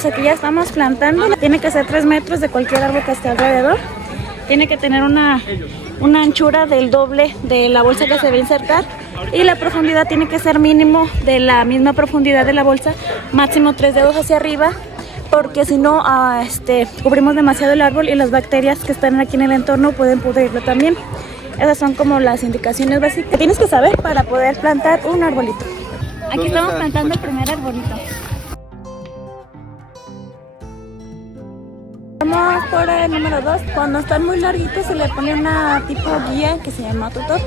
pues aquí ya estamos plantando. Tiene que ser 3 metros de cualquier árbol que esté alrededor. Tiene que tener una anchura del doble de la bolsa que se va a insertar. Y la profundidad tiene que ser mínimo de la misma profundidad de la bolsa, máximo 3 dedos hacia arriba, porque si no cubrimos demasiado el árbol y las bacterias que están aquí en el entorno pueden pudrirlo también. Esas son como las indicaciones básicas que tienes que saber para poder plantar un arbolito. Aquí estamos plantando el primer arbolito. Vamos por el número 2. Cuando están muy larguitos se le pone una tipo guía que se llama tutor.